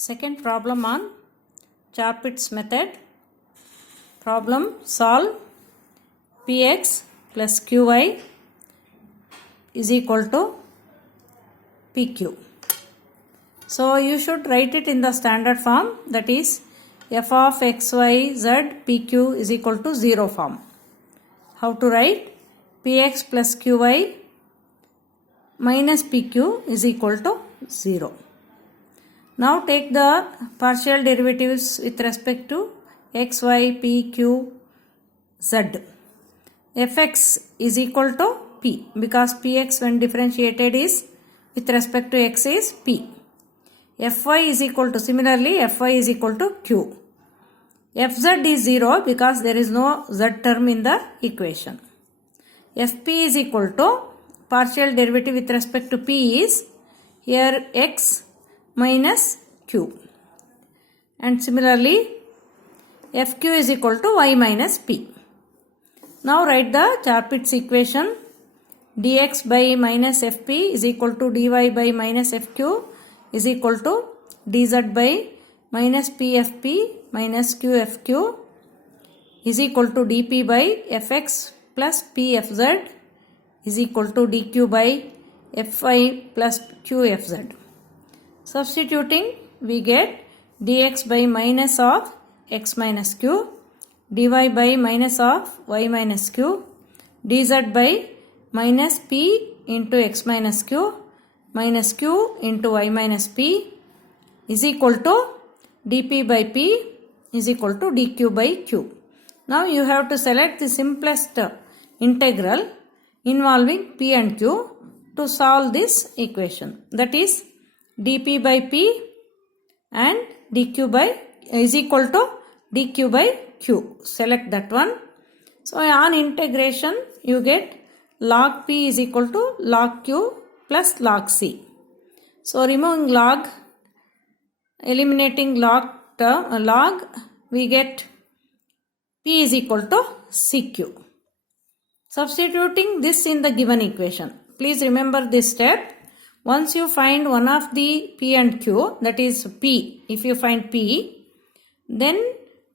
Second problem on Charpit's method. Problem solve px plus qy is equal to pq. So you should write it in the standard form, that is f of xyz pq is equal to 0 form. How to write? Px plus qy minus pq is equal to 0. Now take the partial derivatives with respect to x, y, p, q, z. Fx is equal to p because px when differentiated is with respect to x is p. Fy is equal to, similarly fy is equal to q. Fz is 0 because there is no z term in the equation. Fp is equal to, partial derivative with respect to p is here x minus q, and similarly fq is equal to y minus p. Now write the Charpit's equation. Dx by minus fp is equal to dy by minus fq is equal to dz by minus pfp minus qfq is equal to dp by fx plus pfz is equal to dq by fy plus qfz. Substituting, we get dx by minus of x minus q, dy by minus of y minus q, dz by minus p into x minus q minus q into y minus p is equal to dp by p is equal to dq by q. Now you have to select the simplest integral involving p and q to solve this equation, that is dp by p and dq by is equal to dq by q. Select that one. So on integration you get log p is equal to log q plus log c. So removing log, eliminating log term, log, we get p is equal to cq. Substituting this in the given equation. Please remember this step. Once you find one of the p and q, that is p, if you find p, then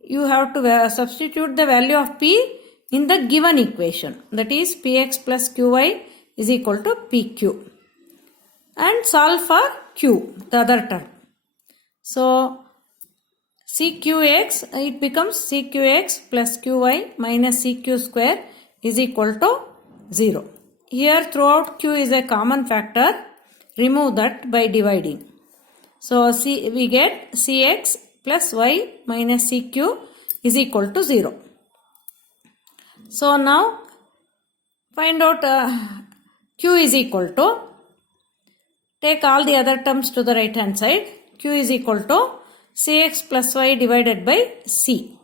you have to substitute the value of p in the given equation, that is px plus qy is equal to pq, and solve for q, the other term. So cqx, it becomes cqx plus qy minus cq square is equal to 0. Here throughout q is a common factor. Remove that by dividing. So we get cx plus y minus cq is equal to 0. So now find out q is equal to, take all the other terms to the right hand side. Q is equal to cx plus y divided by c.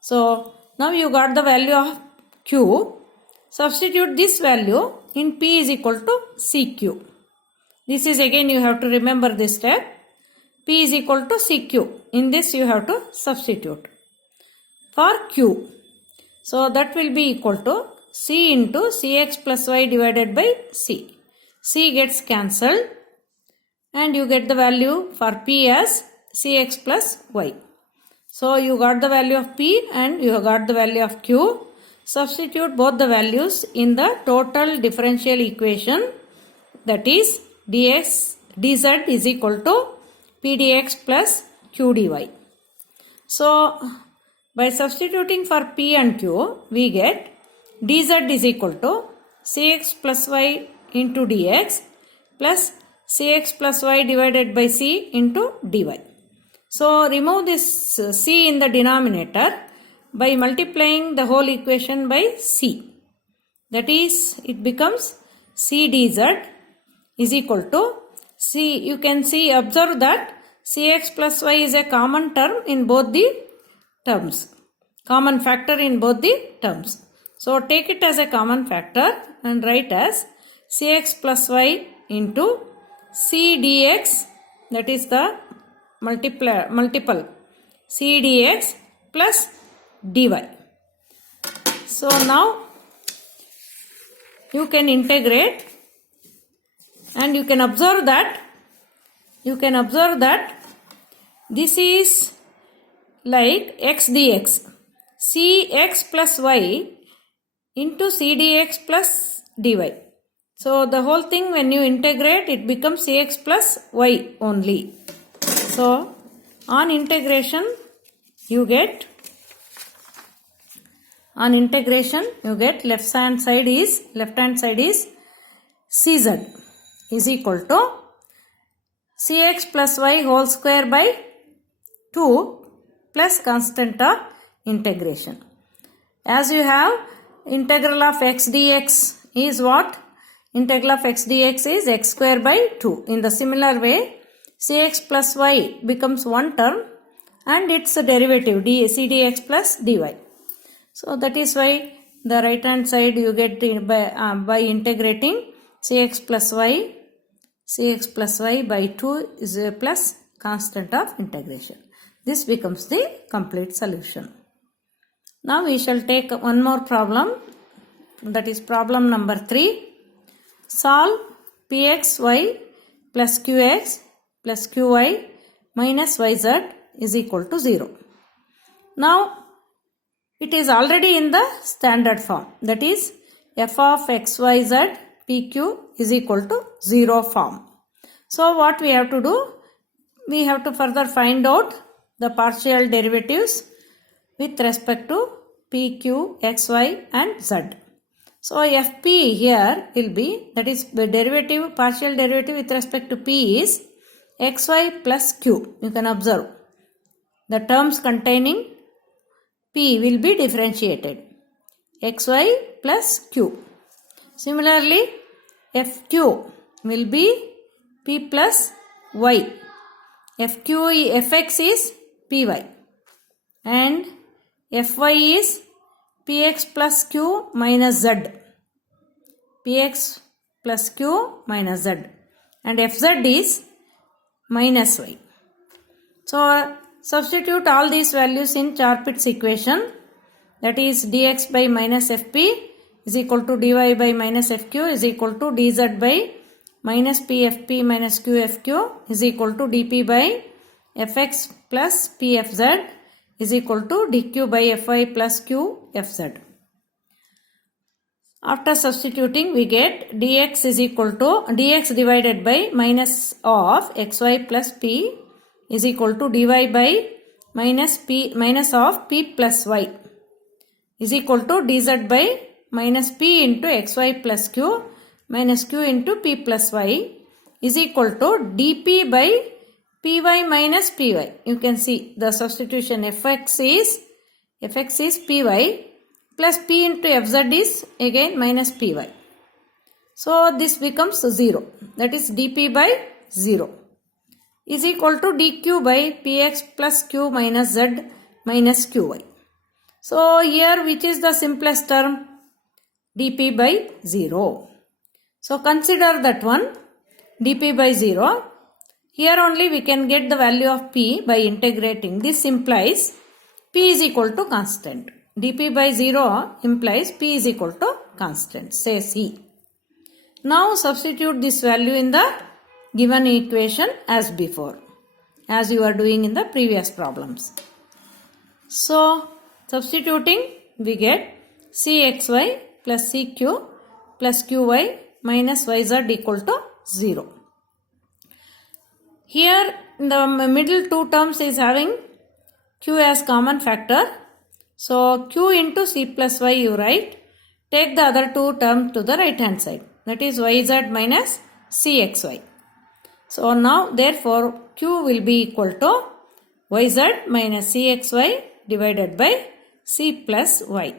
So now you got the value of q. Substitute this value in p is equal to cq. This is again you have to remember this step. P is equal to cq. In this you have to substitute for q. So that will be equal to c into cx plus y divided by c. C gets cancelled and you get the value for p as cx plus y. So you got the value of p and you got the value of q. Substitute both the values in the total differential equation, that is dz is equal to pdx plus qdy. So by substituting for p and q, we get dz is equal to cx plus y into dx plus cx plus y divided by c into dy. So remove this c in the denominator by multiplying the whole equation by c. That is, it becomes c dz is equal to c. You can see, observe that cx plus y is a common term in both the terms, common factor in both the terms. So take it as a common factor and write as cx plus y into c dx, that is the multiple c dx plus dy. So now you can integrate and you can observe that this is like x dx. Cx plus y into c dx plus dy. So the whole thing when you integrate it becomes cx plus y only. So on integration you get left hand side is cz is equal to cx plus y whole square by 2 plus constant of integration. As you have integral of x dx is what? Integral of x dx is x square by 2. In the similar way, cx plus y becomes one term and its derivative c dx plus dy. So that is why the right hand side you get by integrating cx plus y by 2 is a plus constant of integration. This becomes the complete solution. Now we shall take one more problem, that is problem number 3. Solve pxy plus qx plus qy minus yz is equal to 0. Now it is already in the standard form, that is f of xyz pq is equal to 0 form. So what we have to do? We have to further find out the partial derivatives with respect to p, q, x, y and z. So fp here will be, that is the partial derivative with respect to p is xy plus q. You can observe the terms containing p will be differentiated. xy plus q. Similarly, fq will be p plus y. fx is py and fy is px plus q minus z. px plus q minus z and fz is minus y. So substitute all these values in Char-Pitts equation, that is dx by minus fp is equal to dy by minus fq is equal to dz by minus pfp minus qfq is equal to dp by fx plus pfz is equal to dq by fy plus qfz. After substituting we get dx is equal to dx divided by minus of xy plus p is equal to dy by minus of p plus y is equal to dz by minus p into xy plus q minus q into p plus y is equal to dp by py minus py. You can see the substitution fx is py plus p into fz is again minus py. So this becomes 0, that is dp by 0 is equal to dq by px plus q minus z minus qy. So here which is the simplest term? dp by 0. So consider that one, dp by 0. Here only we can get the value of p by integrating. This implies p is equal to constant. dp by 0 implies p is equal to constant, says he. Now substitute this value in the given equation as before, as you are doing in the previous problems. So substituting we get cxy plus cq plus qy minus yz equal to 0. Here the middle two terms is having q as common factor. So q into c plus y you write. Take the other two terms to the right hand side. That is yz minus cxy. So now therefore q will be equal to yz minus cxy divided by c plus y.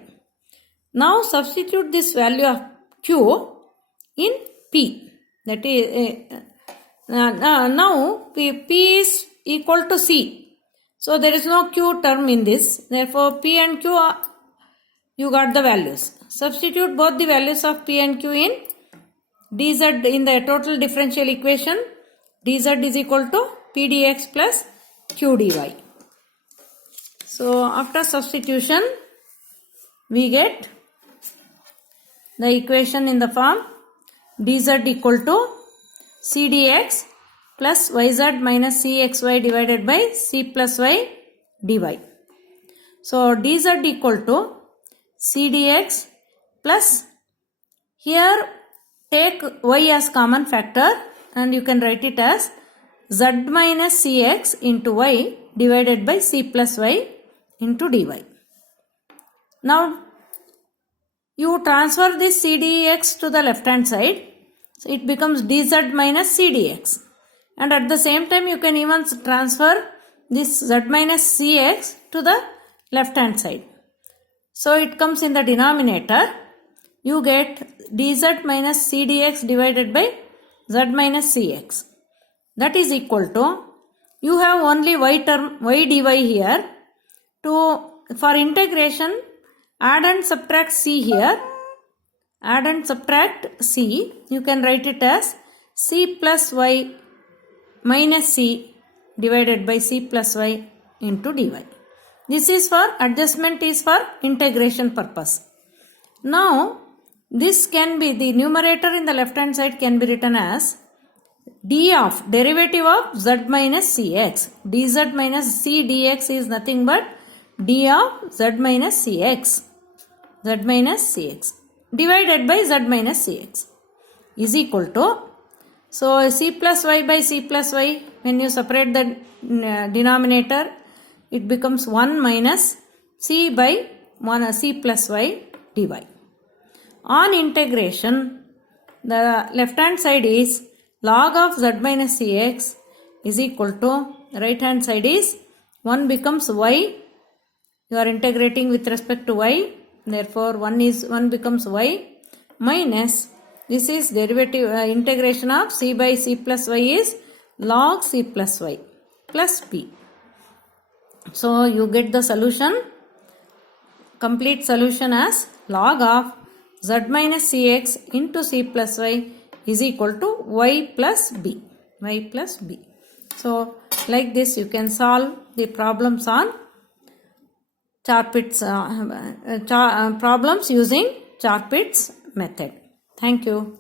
Now substitute this value of q in p. That is now p is equal to c. So there is no q term in this. Therefore p and q you got the values. Substitute both the values of p and q in dz in the total differential equation. dz is equal to p dx plus q dy. So after substitution we get the equation in the form dz equal to c dx plus yz minus cxy divided by c plus y dy. So dz equal to c dx plus, here take y as common factor and you can write it as z minus cx into y divided by c plus y into dy. Now you transfer this c dx to the left hand side, so it becomes dz minus c dx, and at the same time you can even transfer this z minus cx to the left hand side. So it comes in the denominator. You get dz minus c dx divided by z minus cx. That is equal to, you have only y term, y dy here. For integration, add and subtract c here. Add and subtract c. You can write it as c plus y minus c divided by c plus y into dy. This is for adjustment, is for integration purpose. Now this can be, the numerator in the left hand side can be written as d of derivative of z minus cx. dz minus c dx is nothing but d of z minus cx. z minus cx divided by z minus cx is equal to, so c plus y by c plus y, when you separate the denominator, it becomes 1 minus c by 1 c plus y dy. On integration, the left hand side is log of z minus cx is equal to, right hand side is 1 becomes y. You are integrating with respect to y, therefore 1 becomes y minus, this is derivative integration of c by c plus y is log c plus y plus p. So you get the solution, complete solution as log of z minus cx into c plus y is equal to y plus b. Y plus b. So like this you can solve the problems on Charpit's problems using Charpit's method. Thank you.